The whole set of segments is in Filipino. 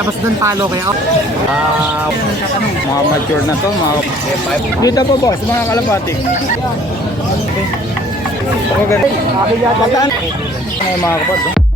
Tapos doon kaya oh, Ah, mga mature na to, mga Dito po boss, mga kalapati. Okay, ganun. Pataan. Ay, mga kapat.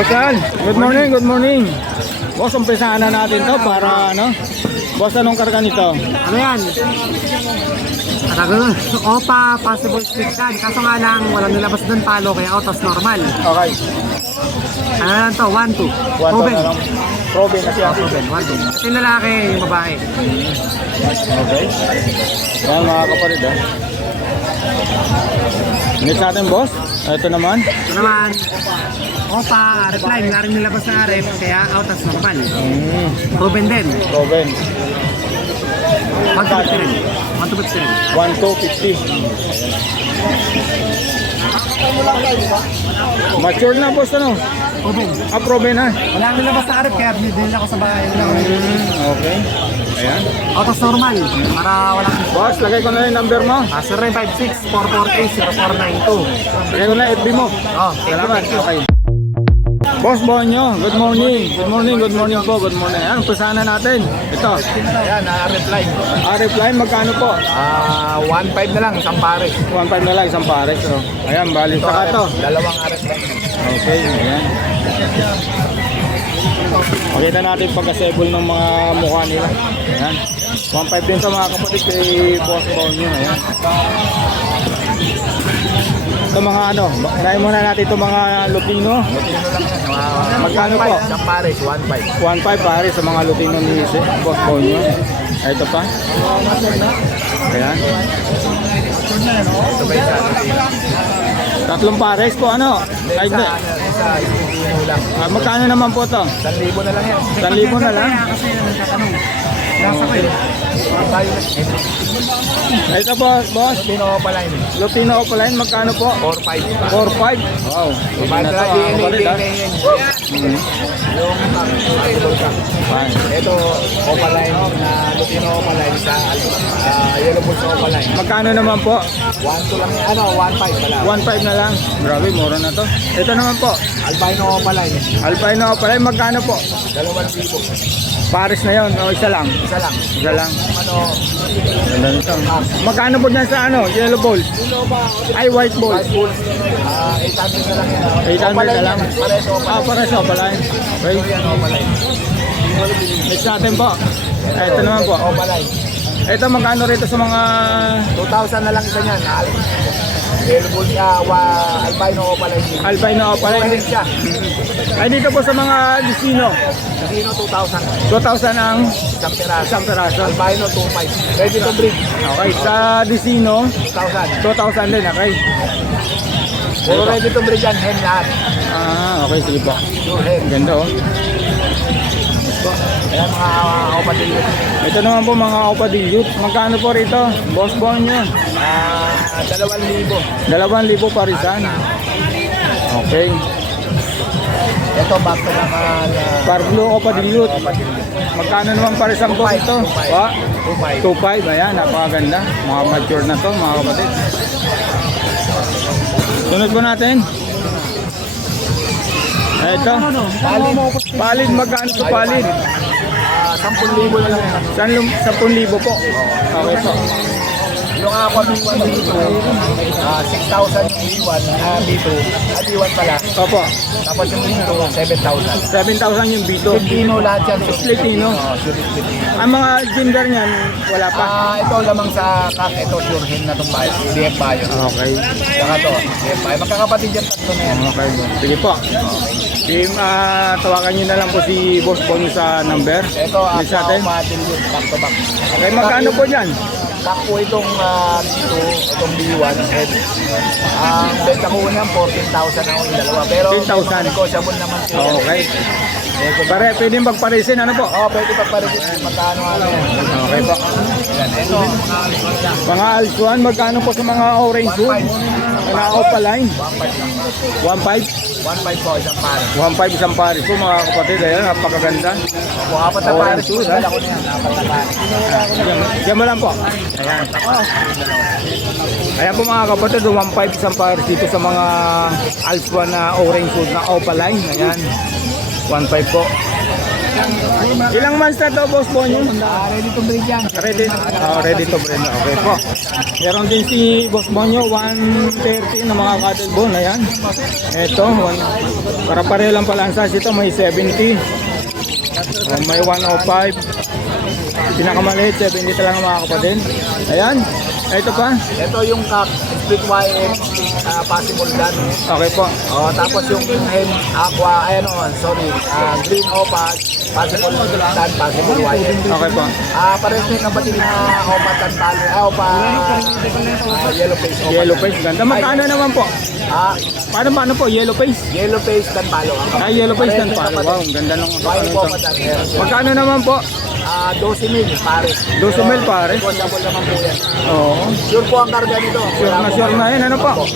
Boss Al, good morning, good morning. Boss, umpisahan na natin to para ano? Boss, anong karga nito? ano yan? Ano, Opa, possible split can. Kaso nga lang, walang nilabas doon palo kaya autos normal. Okay. Ano lang to? 1, 2. One na lang. Proven na siya. Proven, 1, 2. Ito yung lalaki, yung babae. Okay. Yan mga kapatid ah. Next natin boss. Ito naman. Ito naman, Opa, RF line. Wala rin nilabas na RF, kaya autos normal. Mm, Proven din. proven. 1, 2, 50 rin. 1, 2, 50 rin. 1, 2, 50. Mature na boss ano? Proven. Ah, proven na. Wala nilabas na RF, kaya binili ako sa bahay. Mm, okay. Ayan. Autos normal. Para walang Boss, lagay ko na yung number mo. Ah, 0956-443-0492. Lagay ko na FB mo. Oh, Salamat. Okay. Boss Bonyo, good morning. Good morning, good morning po, good morning. Ayan, na natin. Ito, Ayan, RF line. RF line, magkano po? Ah, 1.5 na lang, isang pare. 1.5 na lang, isang pares. Oh. Ayan, bali saka to. Dalawang RF line. Okay, ayan. Pakita natin pagka-sable ng mga mukha nila. Ayan. 1.5 din sa mga kapatid kay Boss Bonyo. Ayan. Ito mga ano, dahil muna natin ito mga Lutino. Lutino lang yan. Mga Magkano po? Isang pare, 1.5. 1.5 pare sa mga Lutino ni Boss Bonyo. Ay, Ito pa. Ayan. Ito ba isa? Tatlong pares po ano? Isa, ano, isa, Lutino lang. Ah, magkano naman po to? 1,000 na lang yan. 1,000 na lang. Kasi nagtatanong. Nasa ko eh. Tayo na. Ito po, boss. Lutino pa line. Lutino Opaline, magkano po? 4.5. 4.5. Wow. Bad na ah. Yung possible ka. Fine. Ito, Opaline na Lutino Opaline sa ah, Yellow Bulls Opaline. Magkano naman po? 1.2 lang. Ano, 1.5 pala. 1.5 na lang. Grabe, mura na to. Ito naman po. Albino Opaline. Alpino Opaline, magkano po? 2,000. Pares na yon o isa lang? Isa lang. Isa lang. Ano, Ganda nito. Magkano po dyan sa ano? Yellow ball? Ay, white ball. White Bulls, ah, 800 na lang yan. 800 na lang. Pares o Ah, pares. Okay. yan, Opaline. Next natin po. Ito naman po. Opaline. Ito magkano rito sa mga 2,000 na lang isa niyan. Yellow Bulls, ah, wa, albino Opaline. albino Opaline? Opaline siya. Ay, dito po sa mga Destino. Casino 2,000. 2,000 ang Isang piraso. isang peraso. Albino 2,500. Ready to breed. Okay, sa Destino, 2,000. 2,000 din, okay? Puro ready to breed yan. Hen lahat. Ah, okay, sige po. Pure hen. Ganda oh. Ayan mga uh, kapatid. Ito naman po mga opadilute. Magkano po rito? Boss bon nyo. Ah, 2,000. 2,000 parisan. Okay. Ito back to naman. Uh, Parblo opadilute. Magkano naman parisan po ito? Pa? 2,500. 2.5. Ayan, napakaganda. Mga mature na to, mga kapatid. Sunod po natin. Ito. Palid. Palid, magkano po palid? Ah, 10,000 na lang yan. San lum 10,000 po. Okay po. Yung aqua B1 dito, ah 6,000 yung B1, ah B2, ah B1 pala. Opo. Tapos yung B2, 7,000. 7,000 yung bito. Filipino lahat yan. Filipino. Oh, sure Filipino. Ang mga gender niyan, wala pa. Ah, ito lamang sa kak, ito sure hen na itong bayo, DF bayo. Okay. Saka to, DF bayo. Magkakapatid yan tatlo na yan. Okay. Sige po. Team, ah, tawagan niyo na lang po si Boss Bonnie sa number. Ito, ah, Next natin. automatic yun, back to back. Okay, magkano po dyan? Back po itong ah, B2, itong B1 head. Ang benta ko niyan, 14,000 ako yung dalawa. Pero 10,000. negotiable naman po. Okay. Pare, pwedeng magparisin, ano po? Oo, pwede pa pa rin. Magkano ano yan? Okay po. Mga alsuan, magkano po sa mga orange wood? Na opaline? 1.5? 1.5 po isang pare. 1.5 isang pares po mga kapatid. Ayan, napakaganda. Kung apat na Orange pare po, wood, ha? pare. Diyan, mo lang po. Ayan. Ayan po mga kapatid, 1.5 isang pares dito sa mga alsuan na orange wood na opaline. Ayan. 1.5 po. Ilang months na to, boss po nyo? Ready to breed yan. Ready, oh, ready to blend. Okay po. Meron din si Boss Monyo, 130 na mga cattle bone. Ayan. Ito, one, para pareho lang pala ang size. Ito may 70. Oh, may 105. Pinakamaliit, 70 talaga mga kapatid. Ayan. Ito pa. Ito yung cup, split wire, uh, possible dan. Okay po. Oh, tapos yung hen, aqua, ay ano, sorry, ah, green opa, possible dan, possible wire. Okay po. Ah, pares na yung kapatid na opa tan palo, ah, opa, ah, yellow face opa. Yellow face. Ganda. Magkano naman po? Ah, Paano paano po? Yellow face? yellow face tan palo. Ah, yellow face Pares ng yung palo. kapatid. Wow, ang ganda ng Wire ano. Magkano naman po? Ah, 12 mil, pares. 12 mil, pares. Negotiable naman po yan. Oo. Sure po ang karga nito. Sure na sure na yun. Ano po?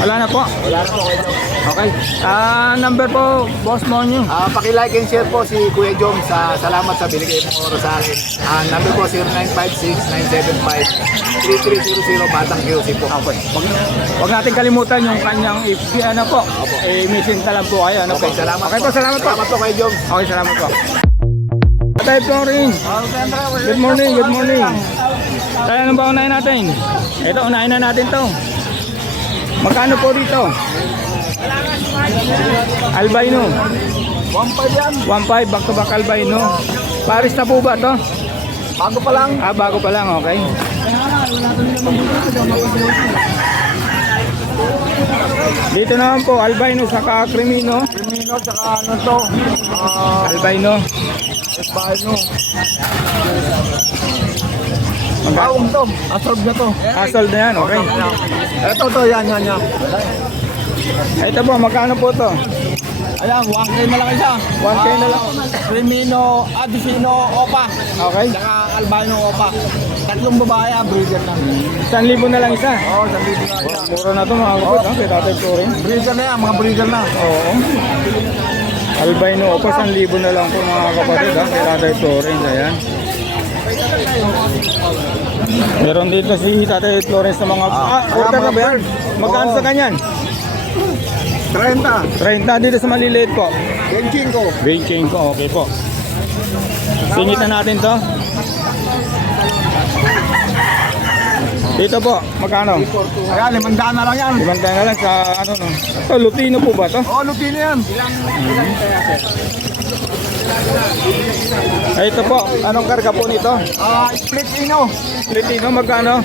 Wala na po. Wala na po kayo. Okay. Ah, number po, Boss Monyo. Ah, paki-like and share po si Kuya Jom sa salamat sa binigay mo oras sa akin. Ah, number po 0956-975-3300 Batang QC po. Okay. Wag, wag natin kalimutan yung kanyang FB ano po. Eh, missing lang po kayo. Ano Okay, po? salamat Okay po, salamat po. Salamat po kay Jom. Okay, salamat po. Tatay Florin. Good morning, good morning. Tayo ano ba unahin natin? Ito, unahin na natin to. Magkano po dito? Albino. 1.5 yan. 1.5 back to back albino. Paris na po ba to? Bago pa lang. Ah, bago pa lang, okay. Dito naman po, albino saka crimino. Primino, tsaka ano to. Ah, Albino. Espano. Magka- Bawang to. Asorb na to. Asol na yan, okay. Ito to, yan, yan, yan. Ito po, magkano po to? Ayan, 1K na lang isa. 1K na lang. Primino, Adisino, Opa. Okay. Tsaka Albino, Opa. Tatlong babae, ah, breeder na. 1,000 na lang isa. Oo, oh, sabihin na yan. Mura na to mga kapatid, ha? Kay Tatay Florin. Breeder na yan, mga breeder na. Oo. Albino, o pa 1,000 na lang po mga kapatid, ha? Kay Tatay Florin, ayan. Meron dito si Tatay Florence na mga... Ah, Ah, order mga na ba yan? Oo. sa kanyan? 30. 30 dito sa maliliit po. Benching ko. Banking ko, okay po. Singit na natin to. Dito po, magkano? Ayan, limandaan na lang yan. Limandaan na lang sa ano no. Ito, Lupino po ba to? Oo, oh, Lupino yan. Ay, ito po, anong karga po nito? Ah, split ino. Lupino, magkano?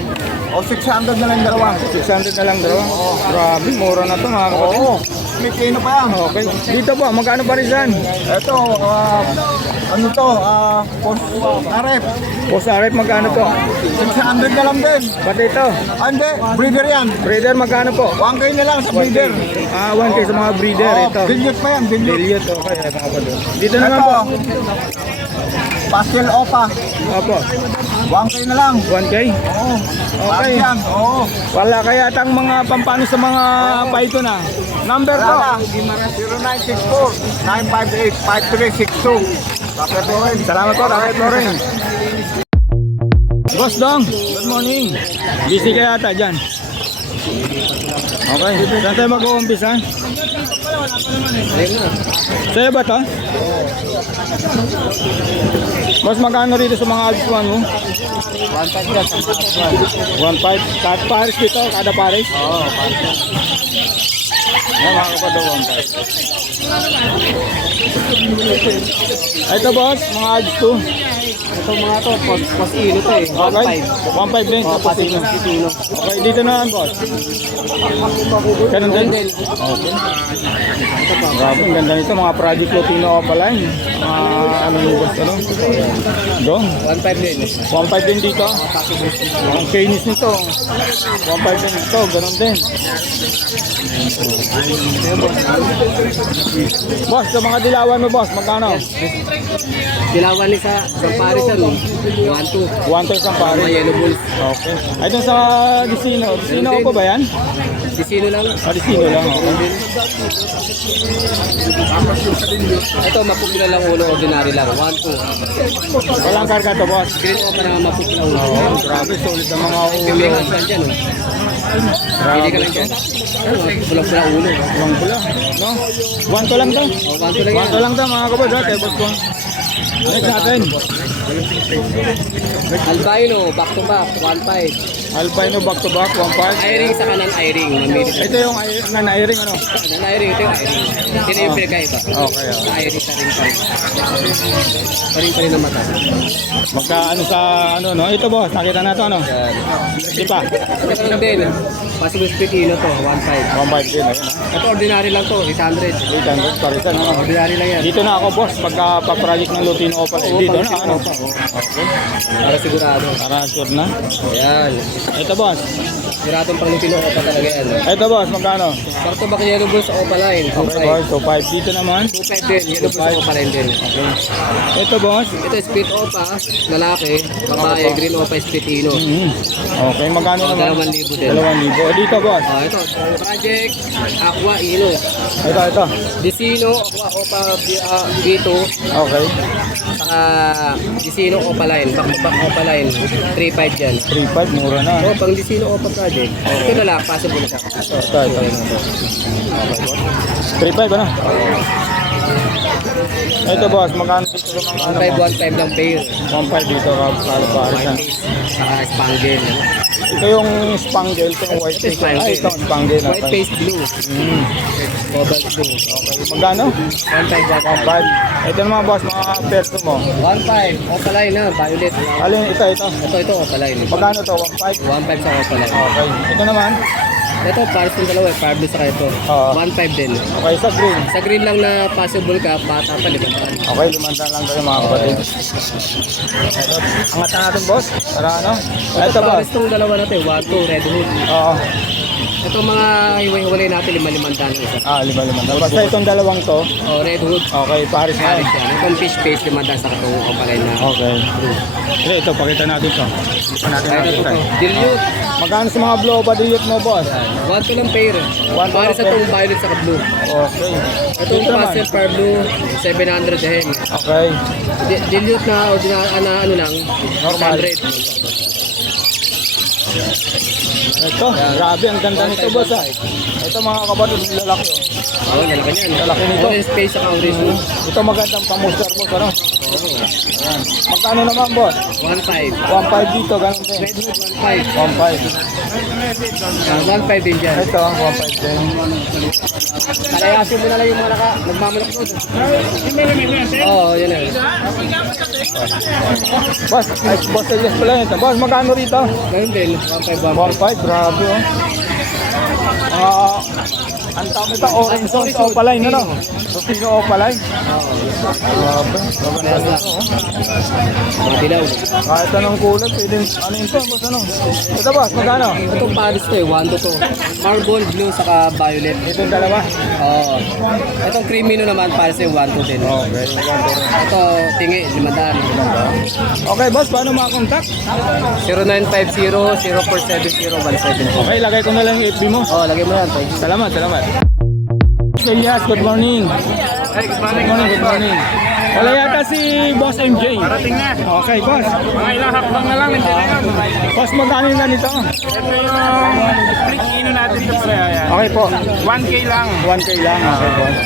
O, 600 na lang dalawa. 600 na lang dalawa. Grabe, mura na to mga kapatid. Oo, split ino pa yan. Okay. Dito po, magkano pa rin saan? Ito, ah, ano to, ah, post RF. Po sa rep, magkano po? 600 na lang din. Pati ito. Ah, hindi, breeder yan. Breeder, magkano po? 1K na lang sa breeder. Ah, 1K sa mga breeder. Oo, Ito. Dilute pa yan, dilute. Dilliot, okay. Mga kapatid. Dito naman po. Ito, pastel opa. Opo. 1K na lang. 1K? Oo. Okay. Yan? Oo. Wala kaya tang mga pampano sa mga paito na. Number ko. Wala. 0964-958-5362. Dr. Torres. Salamat po, Dr. Florence. Boss Dong, good morning. Busy ka yata dyan. Okay, saan tayo mag-uumpisa? Sa'yo ba to? Boss, magkano rito sa mga Alps 1 mo? 1.5. Kada pares dito, kada pares? Oo, pares. Ayan, mga kapado, 1.5. Ito boss, mga Alps 2. Ito mga to, post, post ilo to eh. Okay. 1.5 din. Oh, pasino. ito. Okay, dito na yan, boss. Ganun din? Okay. Grabe, ang ganda nito. Mga Project Lutino Opaline. Mga ano nyo, boss, ano? Go. 1.5 din. 1.5 din dito. Ang kinis nito. 1.5 din dito. Ganun din. Boss, sa mga dilawan mo, boss, magkano? Dilawan ni sa sa Paris. 1 2. One to isang pare. yellow bulls. Okay. Ay, doon sa Disino. Disino pa ba yan? Si sino lang? Ah, Disino lang. Okay. Ito mapupula lang ulo ordinary lang. 1 2. Walang karga to, boss. Green o pa naman mapupula ulo. Oh, grabe, solid na mga ulo. Kami nga saan dyan oh. Pili ka Grabe. lang dyan. Ano, pula-pula ulo. Walang pula. No? One to lang to. Oh, 1 2 lang One yan. to lang to, mga? Kaya boss ko. Next natin. Albino, back to back, 1-5. Albino back to back, 1.5. Iring sa kanan, iring. Namili. Ito yung ay- nanairing ano? Kanan. Ito yung iring. Sino yung pinagkaiba? Okay. ah. Iring sa ring pa rin. Pa rin pa rin ang mata. Magka ano sa ano no? Ito boss, nakita na to ano? Yan. Di pa? Ito lang din. Possible split kilo to, 1.5. 1.5 din, ayun ah. Ito ordinary lang to, 800. 800 pa rin ano? Ordinary lang yan. Dito na ako boss, pagka pa-project ng Lutino ko pala. Oo, Dito na ano? Okay. Para sigurado. Para sure na. Ayan. Ito boss. Siguradong pang lupino ko pa talaga yan. Ito boss, magkano? Back to back yellow bulls sa Opaline. Okay boss, so 5 dito naman. 2.5 din, yellow bulls sa Opaline din. Ito boss. Ito split opa, lalaki, babae, green opa, split ino. Mm. Okay, magkano Oh, naman? 2,000 din. 2,000. O, Dito boss. Ah, ito, project, aqua, ino. Ito, ito. Disino, aqua, opa, B- ah, B2, Okay. Saka Disino, opa line, back to back opa line, 3.5 yan. 3.5, mura na. Oh, pang Disino, opa project. Ito na lang, possible na siya. Ito, ito, ito. Okay, boss. 3.5 ano? Ito boss, magkano dito sa mga ano? 1.5, 1.5 lang pair. 1.5 dito ka face, saka spangle. Ito yung spangle, ito yung white face. Ay, ito ang spangle. White face blue, Mm. cobalt blue. Okay, magkano? 1.5, 1.5. 1.5. Ito naman boss, mga perso mo. 1.5, opa line na, violet. Alin, ito, ito. Ito, ito, opa line. Magkano to? 1.5? 1.5 sa opa line. Okay. Ito naman. Ito, pares yung dalawa eh. Blue saka ito. Oo. 1.5 din. Okay, sa green. Sa green lang na possible ka, bata pa, libantan. Okay, limandaan lang tayo mga kapatid. Ito, angatan natin boss. Para ano? Ito boss. pares tong dalawa natin. 1, 2, red hood. Oo. Ito mga hiwa-hiwalay natin, lima-limandaan isa. Ah, lima lima. Basta itong dalawang to. Oh, red hood. Okay, pares na. Pares yan. Itong fish face, limandaan sa katong opalay na. Okay. Ito, ito, pakita natin to. Pakita natin natin ito to. to. Dilute. Magkano sa mga blow badiyot mo, boss? 1 to lang pair. One to itong violet sa blue. Okay. Itong pastel par blue, 700 din. Okay. Di- Dilute na, ordinary, ano, ano lang, Normal. 100. Ito, grabe, ang ganda nito, boss. Ah. Ito mga kapatid, lalaki. Oh. Oo, lalaki niyan. Lalaki nito. Orange space sa orange blue. Ito magandang pamuster, boss. Ano? Oo. Ayan. Magkano naman, boss? 1.5. 1.5 dito, ganun din. Red Hood 1.5. 1.5. Ah, 1.5 din dyan. Ito, 1.5 din. Palayasin mo na lang yung mga naka, nagmamalak doon. Oo, yun na. Boss, ay, boss, yes pala ito. Boss, magkano rito? Ganun din, 1.5, 1.5. 1.5, grabe oh. Ah, ang tawag ito, orange sauce opaline, ano? Rufino opaline. Grabe, maganda dito oh. Mga dilaw. Kahit anong kulay, pwede, ano yun to, boss, ano? Ito boss, magkano? Itong Paris to eh, 1 to 2. Marble, blue, saka violet. Ito yung dalawa. Oo. Itong creamy no naman, Paris eh, 1 to 10. Okay, Ito, tingi, limadaan. Okay, boss, paano makakontakt? 0950-0470-170. Okay, lagay ko na lang yung FB mo. Oo, lagay mo. Thank you. Salamat, salamat. Okay, yes, good morning. Hey, good Good morning, good morning. Wala yata si Boss MJ. Parating na. Okay, boss. Mga ilang hakbang na lang, hindi na yun. Boss, magkano yung ganito? Ito yung split ino natin sa pareha yan. Okay po. 1K lang. 1K lang. Okay, boss.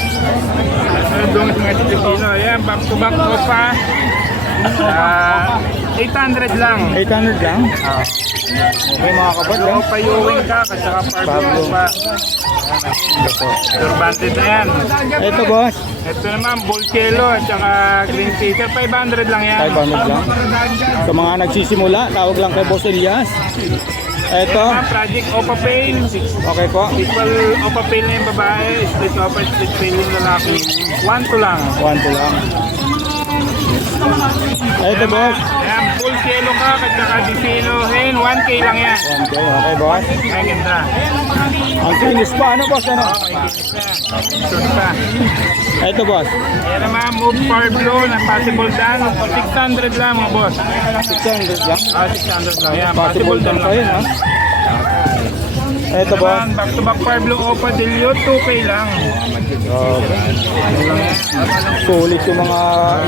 Ano doon mga split ino? Ayan, back to back ko pa. Ah, 800 lang. 800 lang. Ah. Okay, mga. So, oh. payuwing ka, at saka Pablo. Pa. Pure banded na yan. Ito, boss. Ito naman, Bolchelo at saka Green Peter. 500 lang yan. 500 lang. Sa mga nagsisimula, tawag lang kay Boss Elias. Ito. Project Opa Pain. Okay po. Equal Opa Pain na yung babae. Split Opa, split Pain yung lalaki. 1 to lang. 1 to lang. Ito, boss. Ayan, Bulls Yellow Cock at saka Disino Hen, 1K lang yan. 1K, okay boss. Ay, ganda. Ang finish pa, ano boss, ano? Shoot pa. Ito boss, Ayan naman, move far blue na possible down. 600 lang mga boss. 600 lang. Ah, 600 lang. Yan, Possible down pa yun, ha? Ito boss, Naman, back to back blue Opa Delio, 2K lang. sulit yung mga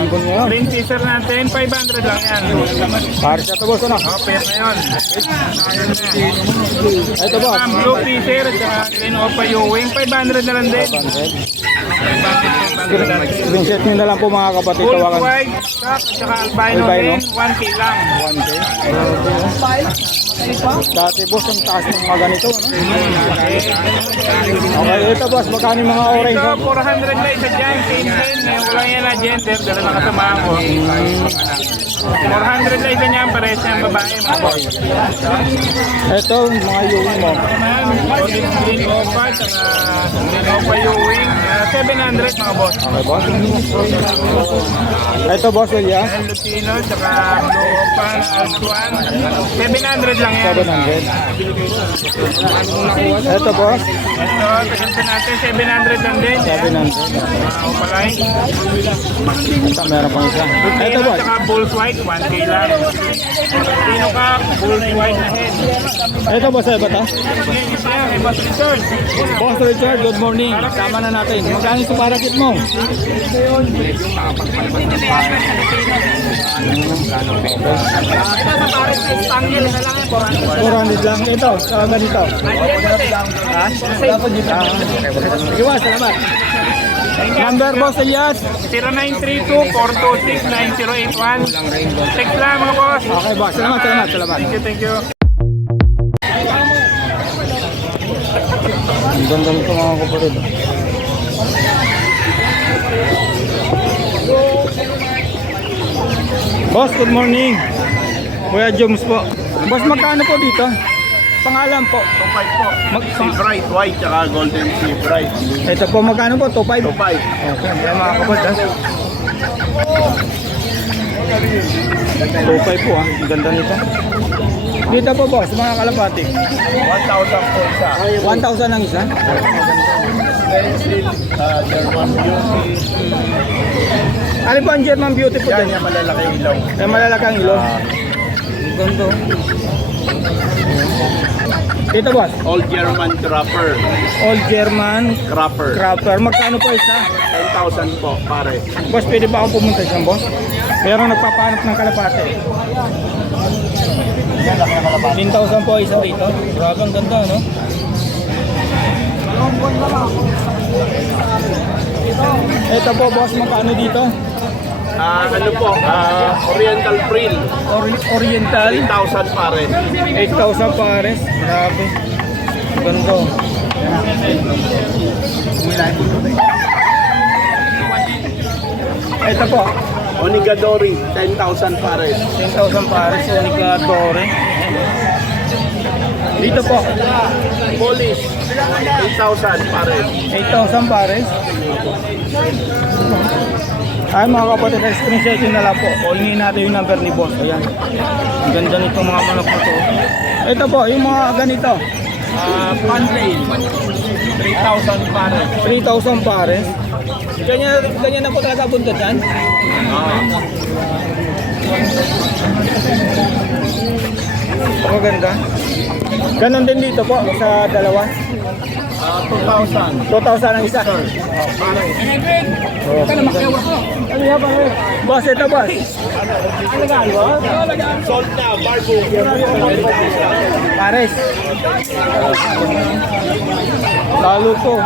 ibon ngayon. Green teaser natin, 500 lang yan. Paris na to boss, ano? Oh, pair na yun. Ito Ang blue teaser at green Opa Ewing, 500 na lang din. 500. Screenshot nyo na lang po mga kapatid. Full Tawagan white, stock, at saka albino Albino. din, 1K lang. 1K. Dati boss, ang taas ng mga ganito, ano? Okay, ito boss, magkano yung mga orange? Ito, no? 400 na isa dyan, same din. Lang yan na gender, dala na kasamahan ko. 400 na isa niyan, pares niyang babae, mga boy. Ito, mga yuwi mo. Naman, olive green opa, saka green opa Ewing, ah, 700 mga boss. Okay boss. Ito boss. Ayan, Lutino, saka blue opa, Altuan, 700 lang yan. 700. Ito boss, Ito, taganto natin, 700 lang din. 700. Mga opalay. Ito, meron pang isa. Ito boss. saka bulls white, 1K lang. Lutino ka, bulls white na head. Ito ba to? Yan, isa, may boss return. Boss Richard, good morning. Tama na natin. Magkano sa parakit mo? Pangil na lang yan, 400 lang. Ito, sa ganito. Ha? Iwas, salamat. Number boss Elias. 0932-426-9081. Text lang mga boss. Okay boss, salamat, salamat, salamat. Thank you, thank you. Ang ganda nito mga kapatid. Boss, good morning. Kuya Joms po. Boss, magkano po dito? Pangalan po. 2.5 po. Mag Sea Bright White tsaka Golden Sea Bright. Ito po, magkano po? 2.5? 2.5. Okay, yan mga kapatid. ha? 2.5 po ah. Ang ganda nito. Dito po boss, mga kalapati. 1,000 po isa. 1,000 ang isa. Pencil, uh, German Beauty. Ano po ang German Beauty po Yan yung malalaki ilaw. May malalaki ang ilong. Ang ganda. Dito boss, Old German Trapper. Old German Crapper. Crafter. Magkano po isa? 10,000 po, pare. Boss, pwede ba akong pumunta dyan boss? Pero nagpapanap ng kalapate. 10,000 po isa rito. Grabe ang ganda, no? Ito po boss, magkano dito? Ah, ano po? Ah, Oriental Frill. Ori- Oriental, 3,000 pare. 8,000 pares. Grabe. Ganda. Ito po, Onigadori, 10,000 pare. 10,000 pares. Unigadore. Dito po, Polish, 8,000 pare. 8,000 pares. Ay mga kapatid, screenshot yun na lang po. Callingin natin yung number ni boss. Ayan. Ang ganda nitong mga manok na to. Ito po, yung mga ganito. Ah, Pantail, 3,000 pare. 3,000 pares. Ganyan, ganyan na po talaga buntot yan. Maganda. Ganon din dito po sa dalawa. Ah, 2,000. 2,000 ang isa. Ano pare? Boss, ito boss. Salt na, barbo. Pares. Lalo po.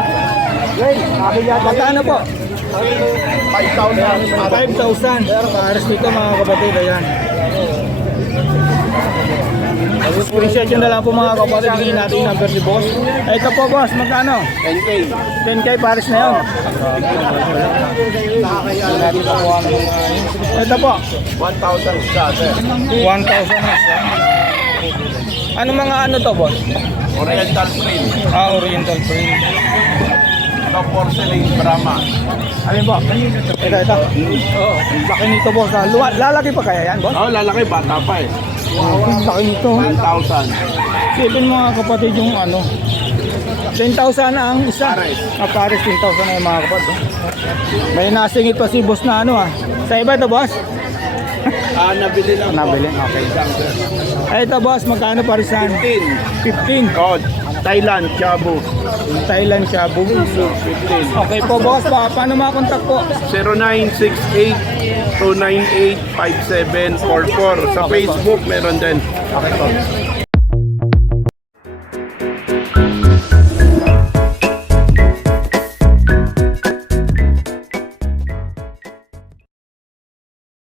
Magkano po? 5,000 pare. 5,000. Pero pares dito mga kapatid. Ayan. Yun na lang po mga kapatid. Hingin natin yung number ni boss. Ito po boss, magkano? 10K. 10k pares na yun. Ito po, 1,000 siya, sir. 1,000 na siya. Ano mga ano to boss? Oriental Frill. Ah, Oriental Print. Ito, porcelain Brahma. Alin po? Ito, ito. Oo. Laki nito boss. ah. Luwa, lalaki pa kaya yan boss? Oh, lalaki, bata pa eh. Laki nito. 10,000. Sipin mga kapatid yung ano. 10,000 na ang isa. Pares. Ah, pares 10,000 na yung mga kapatid. May nasingit pa si boss na ano ah. Sa iba ito boss? Ah, nabili lang po. Nabili, okay. Ay, ito boss, magkano parisan? 15. 15. Oh, Thailand, Chabu. Thailand Shabu. 15. Okay po boss, pa, paano makakontak po? 0968-298-5744. Sa Facebook, meron din. Okay.